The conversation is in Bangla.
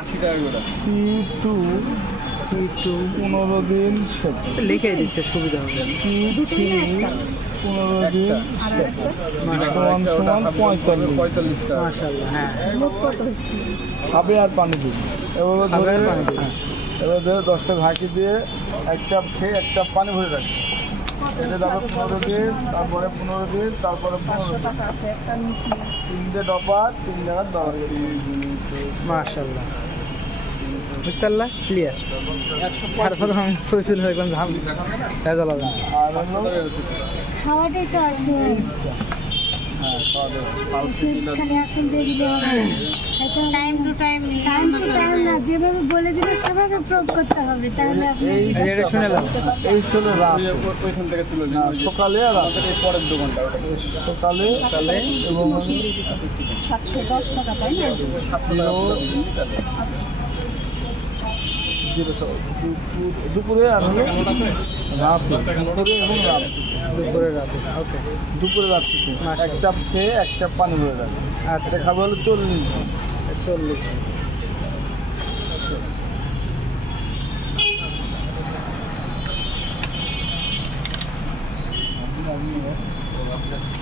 80 টাকা করে। T2 15 দিন লিখে দিচ্ছে সুবিধা হবে। T3 15 দিন সমান সমান 45 টাকা। মাশাআল্লাহ। হ্যাঁ খাবে আর পানি দিবে। এভাবে খাবে ধরে আর পানি দিবে। এবার ধরে 10টা ঝাঁকি দিয়ে 1 কাপ খেয়ে 1 কাপ পানি ভরে রাখবে। এটা যাবে 15 দিন, তারপরে 15 দিন, তারপরে 15 দিন। 3টে ডবা 3 জায়গার দেওয়া হবে। মাশাআল্লাহ। মুশতাল্লাহ ক্লিয়ার। তারপর আমি সইতুল হয়ে গেলাম ঝাম ভেজাল হবে না। আর হলো খাওয়াটাই তো আসে হ্যাঁ খাওয়া দাওয়া। ওষুধ খালি আসন দিয়ে দিলে হবে টাইম টু টাইম না, যেভাবে বলে দিলে সেভাবে প্রয়োগ করতে হবে, তাহলে আপনি এটা শুনেলাম। এই স্টোরে রাত ওইখান থেকে তুলে নিই। সকালে আর রাতে। এই পরের দোকানটা ওটা। সকালে এবং 710 টাকা, তাই না? 2 দুপুরে আর হলো রাতে। দুপুরে এবং রাতে। দুপুরে রাতে। ওকে। দুপুরে রাত্রে মাশাআল্লাহ। 1 চাপ খেয়ে 1 চাপ পানি ভরে রাখবে। আচ্ছা খাবে হলো 40 40। দিন।